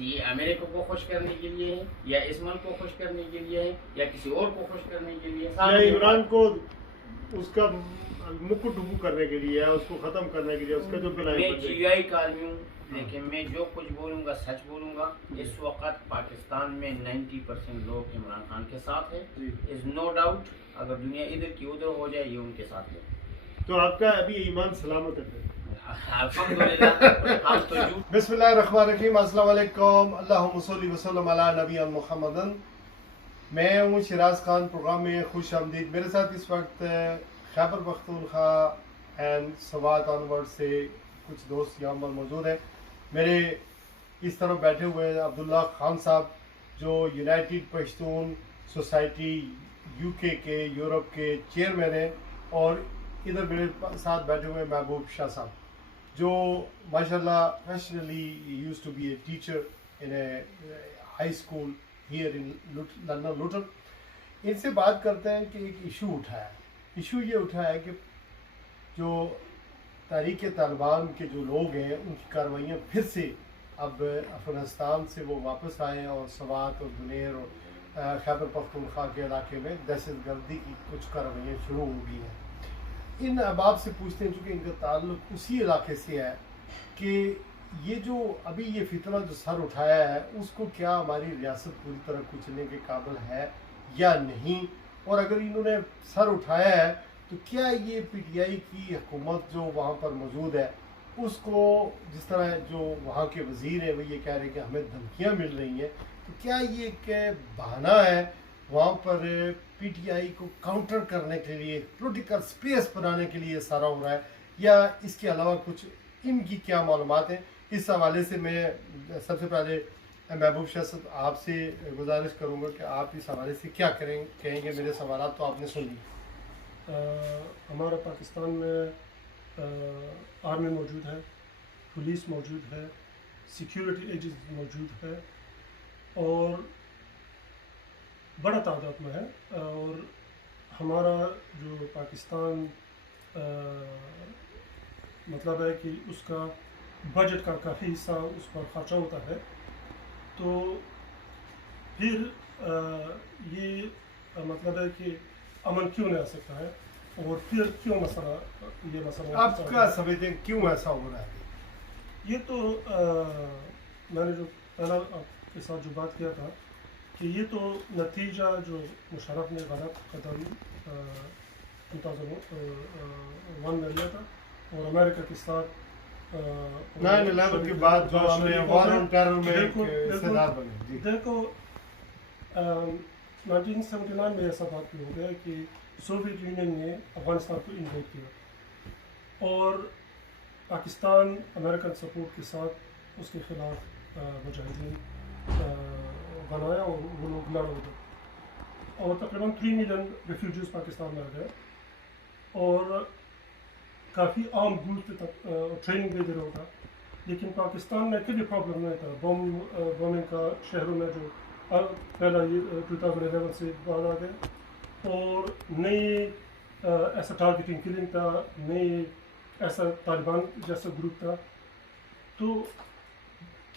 یہ امریکہ کو خوش کرنے کے لیے ہے یا اس ملک کو خوش کرنے کے لیے ہے یا کسی اور کو خوش کرنے کے لیے یا عمران کو اس کا مکو ٹکو کرنے کے لیے اس کو ختم کرنے کے لیے اس کا جو پلان میں جی آئی کا آدمی ہوں لیکن میں جو کچھ بولوں گا سچ بولوں گا. اس وقت پاکستان میں 90% لوگ عمران خان کے ساتھ ہے. از نو ڈاؤٹ اگر دنیا ادھر کی ادھر ہو جائے یہ ان کے ساتھ ہے. تو آپ کا ابھی ایمان سلامت ہے. الحمدللہ. بسم اللہ الرحمن الرحیم. السلام علیکم. اللہم صلی وسلم علی نبی محمد. میں ہوں شراز خان. پروگرام میں خوش آمدید. میرے ساتھ اس وقت خیبرپختونخواہ اینڈ سوات آنورڈ سے کچھ دوست یہاں پر موجود ہیں. میرے اس طرف بیٹھے ہوئے ہیں عبداللہ خان صاحب جو یونائٹڈ پشتون سوسائٹی یو کے یورپ کے چیئرمین ہیں, اور ادھر میرے ساتھ بیٹھے ہوئے محبوب شاہ صاحب جو ماشاءاللہ professionally used to be a teacher in a high school here in London Luton. ان سے بات کرتے ہیں کہ ایک ایشو اٹھایا ہے. ایشو یہ اٹھایا ہے کہ جو تحریک طالبان کے جو لوگ ہیں ان کی کاروائیاں پھر سے اب افغانستان سے وہ واپس آئے ہیں اور سوات اور دنیر اور خیبرپختونخواہ کے علاقے میں دہشت گردی کی کچھ کاروائیاں شروع ہو گئی ہیں. ان احباب سے پوچھتے ہیں چونکہ ان کا تعلق اسی علاقے سے ہے کہ یہ جو ابھی یہ فتنہ جو سر اٹھایا ہے اس کو کیا ہماری ریاست پوری طرح کچلنے کے قابل ہے یا نہیں, اور اگر انہوں نے سر اٹھایا ہے تو کیا یہ پی ٹی آئی کی حکومت جو وہاں پر موجود ہے اس کو, جس طرح جو وہاں کے وزیر ہیں وہ یہ کہہ رہے ہیں کہ ہمیں دھمکیاں مل رہی ہیں, تو کیا یہ ایک بہانہ ہے وہاں پر پی ٹی آئی کو کاؤنٹر کرنے کے لیے, پولیٹیکل سپیس بنانے کے لیے سارا ہو رہا ہے, یا اس کے علاوہ کچھ ان کی کیا معلومات ہیں؟ اس حوالے سے میں سب سے پہلے محبوب شاہ صاحب آپ سے گزارش کروں گا کہ آپ اس حوالے سے کیا کہیں گے. میرے سوالات تو آپ نے سن لی. ہمارا پاکستان میں آرمی موجود ہے, پولیس موجود ہے, سیکیورٹی ایجنسی موجود ہے اور بڑا تعداد میں ہے, اور ہمارا جو پاکستان مطلب ہے کہ اس کا بجٹ کا کافی حصہ اس پر خرچہ ہوتا ہے. تو پھر یہ مطلب ہے کہ امن کیوں نہیں آ سکتا ہے, اور پھر کیوں یہ مسئلہ آپ کیا سمجھتے ہیں کیوں ایسا ہو رہا ہے؟ یہ تو میں نے جو پہلا آپ کے ساتھ جو بات کیا تھا کہ یہ تو نتیجہ جو مشرف نے غلط قدم 2001 میں لیا تھا, اور امریکہ کے ساتھ 9/11 کے بعد جو ہم نے وار آن ٹیرر میں حصہ دار بنے. دیکھو 1979 میں ایسا بات بھی ہو گیا کہ سوویت یونین نے افغانستان کو انویٹ کیا اور پاکستان امریکن سپورٹ کے ساتھ اس کے خلاف مجاہدین بنایا اور وہ لوگ لڑ ادھر, اور تقریباً 3 ملین ریفیوجیز پاکستان میں آ گئے, اور کافی عام گروپ تک ٹریننگ بھی دے رہا تھا. لیکن پاکستان میں کبھی پرابلم نہیں تھا بومنگ کا شہروں میں جو پہلا یہ 2011 سے بعد آ گئے, اور نئی ایسا ٹارگیٹنگ کلنگ تھا, نئی ایسا طالبان جیسا گروپ تھا. تو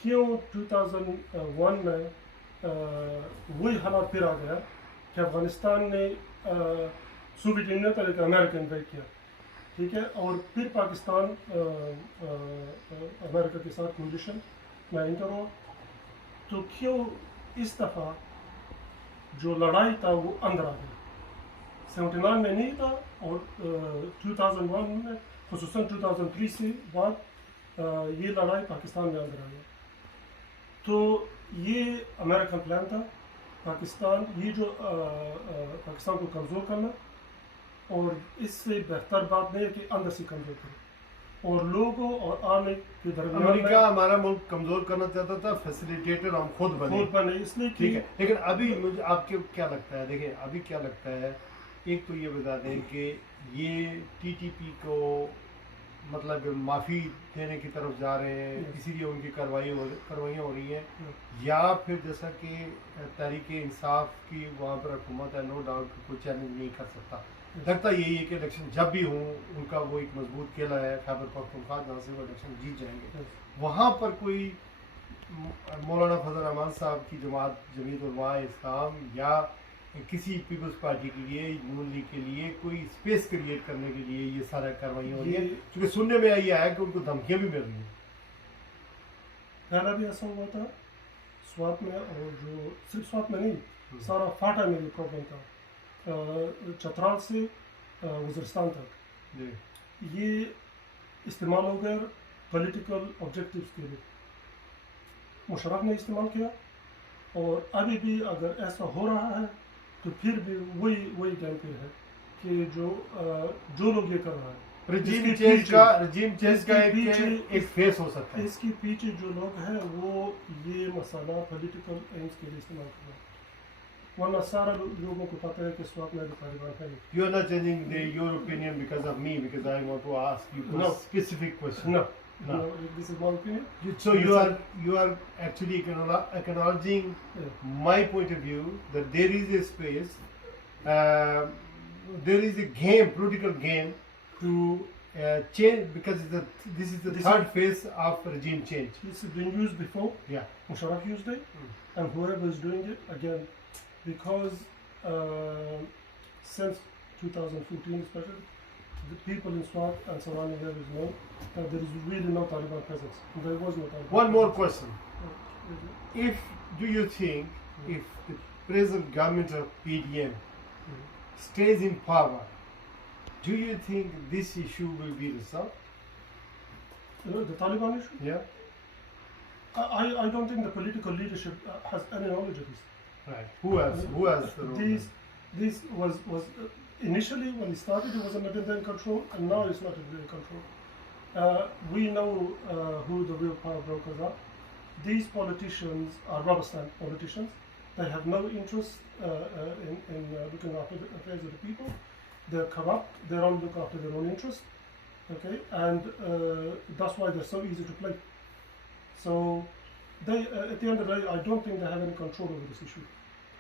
کیوں 2001 میں وہی حالات پھر آ گیا کہ افغانستان نے سوویت یونین کا ایک امریکہ انویٹ کیا, ٹھیک ہے, اور پھر پاکستان امریکہ کے ساتھ پوزیشن میں انٹر ہوا. تو کیوں اس دفعہ جو لڑائی تھا وہ اندر آ گئی, 79 میں نہیں تھا, اور 2001 میں خصوصاً 2003 سے بعد یہ لڑائی پاکستان میں اندر آ گئی. تو یہ امریکن پلان تھا پاکستان, یہ جو پاکستان کو کمزور کرنا, اور اس سے بہتر بات نہیں ہے کہ اندر سے کمزور کرے, اور لوگوں اور آرمی کے درمیان امریکہ ہمارا ملک کمزور کرنا چاہتا تھا, فیسیلیٹیٹر ہم خود بنے, اس لیے ٹھیک ہے. لیکن ابھی مجھے آپ کے کیا لگتا ہے, دیکھیں ابھی کیا لگتا ہے, ایک تو یہ بتا دیں کہ یہ ٹی ٹی پی کو مطلب معافی دینے کی طرف جا رہے ہیں اسی لیے ان کی کاروائیاں ہو رہی ہیں, یا پھر جیسا کہ تحریک انصاف کی وہاں پر حکومت ہے, نو ڈاؤٹ کوئی چیلنج نہیں کر سکتا. لگتا یہی ہے کہ الیکشن جب بھی ہوں ان کا وہ ایک مضبوط قلعہ ہے خیبرپختونخواہ جہاں سے وہ الیکشن جیت جائیں گے, وہاں پر کوئی مولانا فضل احمد صاحب کی جماعت جمعیت علماء اسلام یا کسی پیپلز پارٹی کے لیے نون لیگ کے لیے کوئی اسپیس کریٹ کرنے کے لیے یہ سارا کاروائیاں ہو رہی ہیں؟ کیونکہ سننے میں یہ آیا کہ ان کو دھمکیاں بھی مل رہی ہیں. پہلا بھی ایسا ہوا تھا سوات میں، اور جو صرف سوات میں نہیں، سارا فاٹا میں یہ پرابلم تھا، چترال سے وزیرستان تک. یہ استعمال ہو گیا پولیٹیکل آبجیکٹیوز کے لیے. مشرف نے استعمال کیا، اور ابھی بھی اگر ایسا ہو رہا ہے تو پھر بھی وہی گیم پہ ہے کہ جو لوگ یہ کر رہا ہے رجیم چینج کا ایک فیس ہو سکتا ہے. اس کے پیچھے جو لوگ ہیں وہ یہ مسئلہ پولیٹیکل ایمز کے لیے استعمال کر رہے ہیں. ورنہ سارا لوگوں کو پتہ ہے کہ سوات میں بھی طالبان ہے. You are not changing your opinion because of me, because I want to ask you a specific question. No, this is my opinion. So you are actually acknowledging my point of view that there is a space, there is a game, political game to change, because this is the third phase of regime change. This has been used before. Yeah. Musharraf used it, and whoever is doing it again, because since 2014 especially, the people in Swat and surrounding areas know that there is really no Taliban presence. There was no Taliban. One more question. Do you think if the present government of PDM stays in power, do you think this issue will be resolved? The Taliban issue? Yeah. I don't think the political leadership has any knowledge of this. Right. Who has the role? This was initially when it started, it was under their control, and now it's not under their control. We know who the real power brokers are. These politicians are rubber stamp politicians. They have no interest in looking after the affairs of the people. They're corrupt. They don't look after their own interest. Okay, and that's why they're so easy to play. So they, at the end of the day, I don't think they have any control over this issue.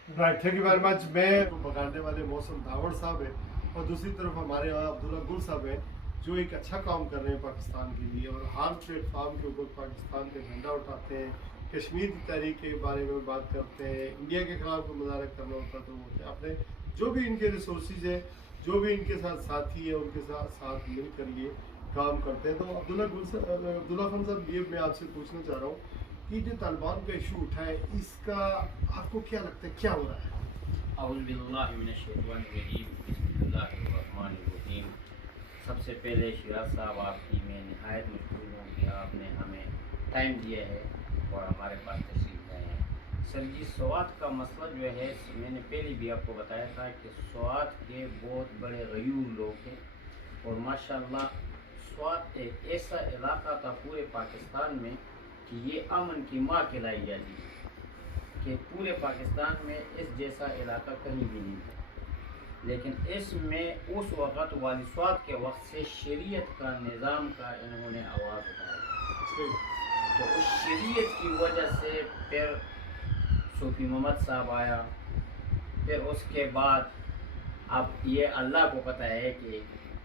Right, thank you very much. میں بگاڑنے والے موسم داور صاحب ہیں، اور دوسری طرف ہمارے یہاں عبداللہ گل صاحب ہیں جو ایک اچھا کام کر رہے ہیں پاکستان کے لیے، اور ہر پلیٹ فارم کے اوپر پاکستان کے جھنڈا اٹھاتے ہیں، کشمیر کی تحریک کے بارے میں بات کرتے ہیں، انڈیا کے خلاف کوئی مظاہرہ کرنا ہوتا تو وہ اپنے جو بھی ان کے ریسورسز ہیں، جو بھی ان کے ساتھ ساتھی ہیں، ان کے ساتھ مل کر یہ کام کرتے ہیں. تو عبداللہ خان صاحب، یہ میں آپ سے پوچھنا چاہ رہا ہوں کہ جو طالبان کا ایشو اٹھا ہے، اس کا آپ کو کیا لگتا ہے کیا ہو رہا ہے؟ اعوذ باللہ من الشیطان الرجیم، بسم اللہ الرحمن الرحیم. سب سے پہلے شراز صاحب، آپ کی میں نہایت مشکور ہوں کہ آپ نے ہمیں ٹائم دیا ہے اور ہمارے پاس تشریف لائے ہیں. سر جی، سوات کا مسئلہ جو ہے، میں نے پہلے بھی آپ کو بتایا تھا کہ سوات کے بہت بڑے غیور لوگ ہیں، اور ماشاءاللہ سوات ایک ایسا علاقہ تھا پورے پاکستان میں کہ یہ امن کی ماں کہلائی جاتی ہے، کہ پورے پاکستان میں اس جیسا علاقہ کہیں بھی نہیں تھا. لیکن اس میں اس وقت والی سوات کے وقت سے شریعت کا نظام کا انہوں نے آواز اٹھایا، تو اس شریعت کی وجہ سے پھر صوفی محمد صاحب آیا. پھر اس کے بعد اب یہ اللہ کو پتہ ہے کہ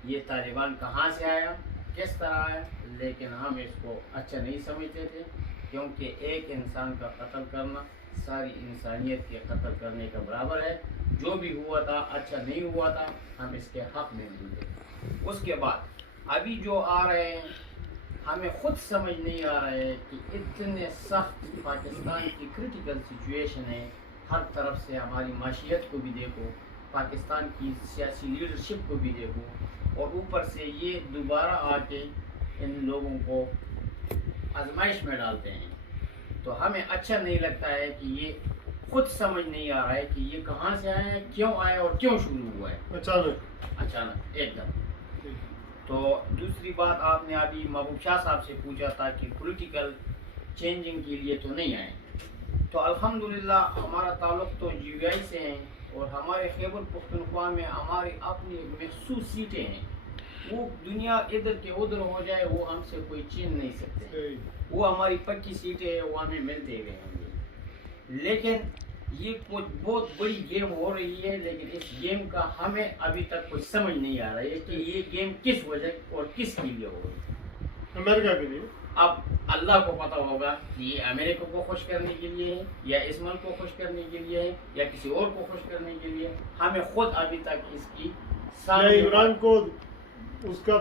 یہ طالبان کہاں سے آیا، کس طرح آیا، لیکن ہم اس کو اچھا نہیں سمجھتے تھے، کیونکہ ایک انسان کا قتل کرنا ساری انسانیت کے قتل کرنے کا برابر ہے. جو بھی ہوا تھا اچھا نہیں ہوا تھا، ہم اس کے حق میں نہیں تھے. اس کے بعد ابھی جو آ رہے ہیں، ہمیں خود سمجھ نہیں آ رہا ہے کہ اتنے سخت پاکستان کی کرٹیکل سچویشن ہے. ہر طرف سے ہماری معیشت کو بھی دیکھو، پاکستان کی سیاسی لیڈرشپ کو بھی دیکھو، اور اوپر سے یہ دوبارہ آ کے ان لوگوں کو آزمائش میں ڈالتے ہیں. تو ہمیں اچھا نہیں لگتا ہے کہ یہ خود سمجھ نہیں آ رہا ہے کہ یہ کہاں سے آیا ہے، کیوں آیا اور کیوں شروع ہوا ہے اچانک ایک دم. تو دوسری بات، آپ نے ابھی محبوب شاہ صاحب سے پوچھا تھا کہ پولیٹیکل چینجنگ کے لیے تو نہیں آئے. تو الحمدللہ ہمارا تعلق تو جی وی آئی سے ہیں، اور ہمارے خیبر پختونخواہ میں ہماری اپنی محسوس سیٹیں ہیں. وہ دنیا ادھر کے ادھر ہو جائے، وہ ہم سے کوئی چھین نہیں سکتے. وہ ہماری پکی سیٹیں ہیں، وہ ہمیں ملتے ہوئے ہیں. لیکن یہ کچھ بہت بڑی گیم ہو رہی ہے، لیکن اس گیم کا ہمیں ابھی تک کوئی سمجھ نہیں آ رہا ہے کہ یہ گیم کس وجہ اور کس کے لیے ہو رہی ہے. امریکہ کے لیے اب اللہ کو پتہ ہوگا کہ یہ امریکہ کو خوش کرنے کے لیے ہے یا اس ملک کو خوش کرنے کے لیے ہے یا کسی اور کو خوش کرنے کے لیے. ہمیں خود ابھی تک اس کی عمران کو اس کا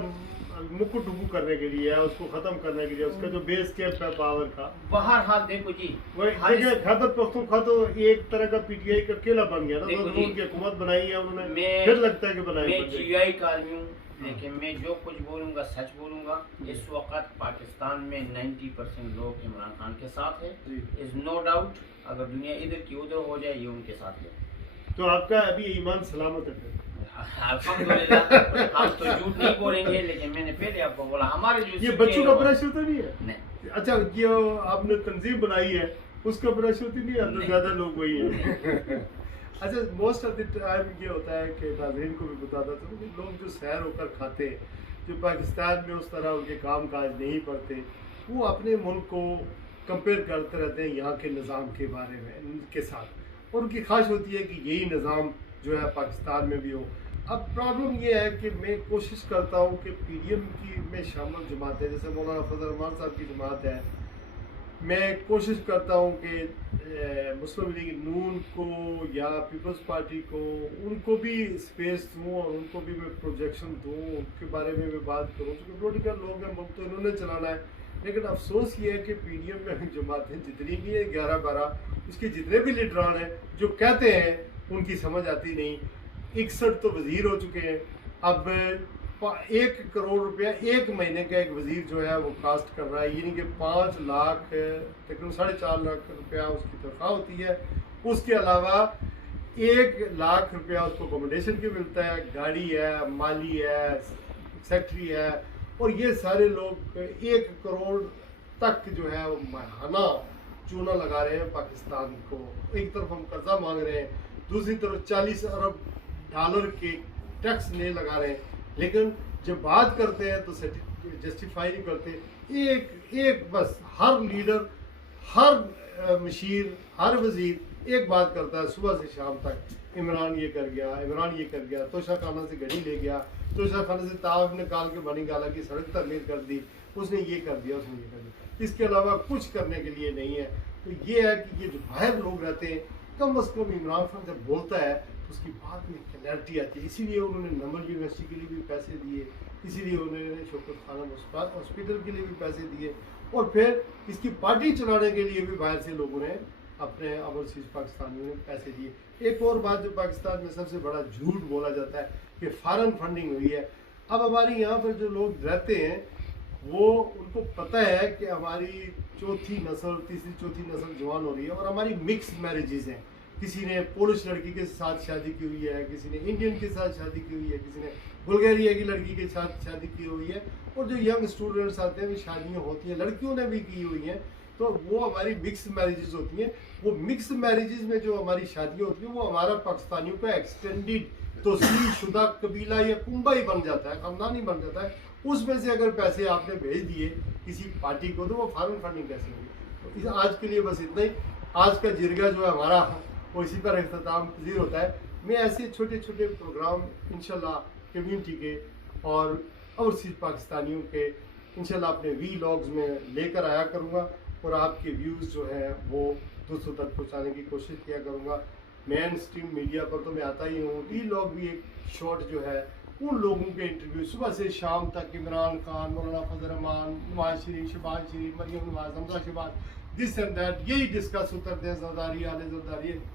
مکو ٹکو کرنے کے لیے اس کو ختم کرنے کے لیے اس کا جو بیس کیمپ ہے پاور کا. بہرحال دیکھو جی خیبرپختونخواہ تو ایک طرح کا پی ٹی آئی کا اکیلا بن گیا نا, ان کی حکومت بنائی ہے انہوں نے, پھر لگتا ہے کہ بنائی. میں جی آئی کا آدمی ہوں, لیکن میں جو کچھ بولوں گا سچ بولوں گا. اس وقت پاکستان میں 90% لوگ عمران خان کے ساتھ ہے. از نو ڈاؤٹ اگر دنیا ادھر کی ادھر ہو جائے یہ ان کے ساتھ ہے. تو آپ کا ابھی ایمان سلامت ہے؟ الحمدللہ ہم تو جھوٹ نہیں بولیں گے, لیکن میں نے پہلے آپ کو بولا ہمارے جو یہ بچوں کا پریشر تو نہیں ہے. نہیں. اچھا یہ آپ نے تنظیم بنائی ہے اس کا پریشر تو نہیں ہے, اندر زیادہ لوگ وہی ہیں. اچھا موسٹ آف دی ٹائم یہ ہوتا ہے کہ ناظرین کو بھی بتاتا تھا کہ لوگ جو سیر ہو کر کھاتے ہیں, جو پاکستان میں اس طرح ان کے کام کاج نہیں پڑتے, وہ اپنے ملک کو کمپیئر کرتے رہتے ہیں یہاں کے نظام کے بارے میں ان کے ساتھ, اور ان کی خواہش ہوتی ہے کہ یہی نظام جو ہے پاکستان میں بھی ہو. اب پرابلم یہ ہے کہ میں کوشش کرتا ہوں کہ پی ڈی ایم کی میں شامل جماعتیں جیسے مولانا فضل الرحمان صاحب کی جماعت ہے, میں کوشش کرتا ہوں کہ مسلم لیگ نون کو یا پیپلز پارٹی کو ان کو بھی اسپیس دوں اور ان کو بھی میں پروجیکشن دوں, ان کے بارے میں بات کروں. چونکہ پولیٹیکل لوگ ہیں, ملک تو انہوں نے چلانا ہے. لیکن افسوس یہ ہے کہ پی ڈی ایم میں جماعتیں جتنی بھی ہیں 11-12 اس کے جتنے بھی لیڈران ہیں جو کہتے ہیں ان کی سمجھ آتی نہیں. 61 تو وزیر ہو چکے ہیں. اب 1 کروڑ روپیہ ایک مہینے کا ایک وزیر جو ہے وہ کاسٹ کر رہا ہے, یعنی کہ 5 لاکھ تقریباً 4.5 لاکھ روپیہ اس کی تنخواہ ہوتی ہے. اس کے علاوہ 1 لاکھ روپیہ اس کو اکوموڈیشن کی ملتا ہے, گاڑی ہے, مالی ہے, سیکٹری ہے, اور یہ سارے لوگ 1 کروڑ تک جو ہے وہ ماہانہ چونا لگا رہے ہیں پاکستان کو. ایک طرف ہم قرضہ مانگ رہے ہیں, دوسری طرف 40 ارب ڈالر کے ٹیکس نہیں لگا رہے ہیں, لیکن جب بات کرتے ہیں تو جسٹیفائی نہیں کرتے. ایک بس ہر لیڈر, ہر مشیر, ہر وزیر ایک بات کرتا ہے صبح سے شام تک, عمران یہ کر گیا, عمران یہ کر گیا, توشہ خانہ سے گھڑی لے گیا, توشہ خانہ سے تاف نکال کے بنی گالا کی سڑک تعمیر کر دی, اس نے یہ کر دیا, اس نے یہ کر دیا. اس کے علاوہ کچھ کرنے کے لیے نہیں ہے. تو یہ ہے کہ یہ جو باہر لوگ رہتے ہیں, کم از کم عمران خان جب بولتا ہے اس کی بات میں کلیئرٹی آتی ہے. اسی لیے انہوں نے نمبر یونیورسٹی کے لیے بھی پیسے دیے, اسی لیے انہوں نے شوکت خانم ہاسپٹل کے لیے بھی پیسے دیے, اور پھر اس کی پارٹی چلانے کے لیے بھی باہر سے لوگوں نے اپنے اوورسیز پاکستانیوں نے پیسے دیے. ایک اور بات جو پاکستان میں سب سے بڑا جھوٹ بولا جاتا ہے کہ فارن فنڈنگ ہوئی ہے. اب ہماری یہاں پر جو لوگ رہتے ہیں وہ ان کو پتہ ہے کہ ہماری تیسری چوتھی نسل جوان ہو رہی ہے, اور ہماری مکسڈ میرجز ہیں. کسی نے پولش لڑکی کے ساتھ شادی کی ہوئی ہے, کسی نے انڈین کے ساتھ شادی کی ہوئی ہے, کسی نے بلگیریا کی لڑکی کے ساتھ شادی کی ہوئی ہے, اور جو ینگ اسٹوڈنٹس آتے ہیں وہ شادیاں ہوتی ہیں, لڑکیوں نے بھی کی ہوئی ہیں. تو وہ ہماری مکس میرجز ہوتی ہیں. وہ مکس میرجز میں جو ہماری شادیاں ہوتی ہیں وہ ہمارا پاکستانیوں کا ایکسٹینڈیڈ توسیع شدہ قبیلہ یا کنبہ ہی بن جاتا ہے, خاندان ہی بن جاتا ہے. اس میں سے اگر پیسے آپ نے بھیج دیے کسی پارٹی کو تو وہ فارن فنڈنگ کیسے ہوگی. تو آج کے لیے بس اتنا ہی. آج کا جرگہ جو ہے ہمارا وہ اسی پر اختتام پذیر ہوتا ہے. میں ایسے چھوٹے چھوٹے پروگرام انشاءاللہ کمیونٹی کے اور اوورسیز پاکستانیوں کے انشاءاللہ اپنے وی لاگز میں لے کر آیا کروں گا, اور آپ کے ویوز جو ہیں وہ دوسروں تک پہنچانے کی کوشش کیا کروں گا. مین اسٹریم میڈیا پر تو میں آتا ہی ہوں. وی لاگ بھی ایک شارٹ جو ہے ان لوگوں کے انٹرویو صبح سے شام تک, عمران خان, مولانا فضل الرحمان, نواز شریف, شہباز شریف, مریم نواز, حمزہ شہباز, دس اینڈ دیٹ, یہی ڈسکس اترتے ہیں, زرداری,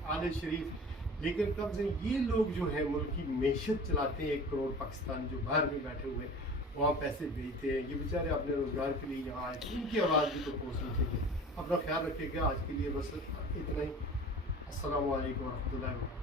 آل شریف. لیکن کم سے یہ لوگ جو ہے ملک کی معیشت چلاتے ہیں. 1 کروڑ پاکستانی جو باہر میں بیٹھے ہوئے وہاں پیسے بھیجتے ہیں, یہ بیچارے اپنے روزگار کے لیے یہاں آئے, ان کی آواز بھی تو پہنچنی چاہیے. اپنا خیال رکھیے گا. آج کے لیے بس اتنا ہی. السلام علیکم ورحمۃ اللہ وبرکاتہ.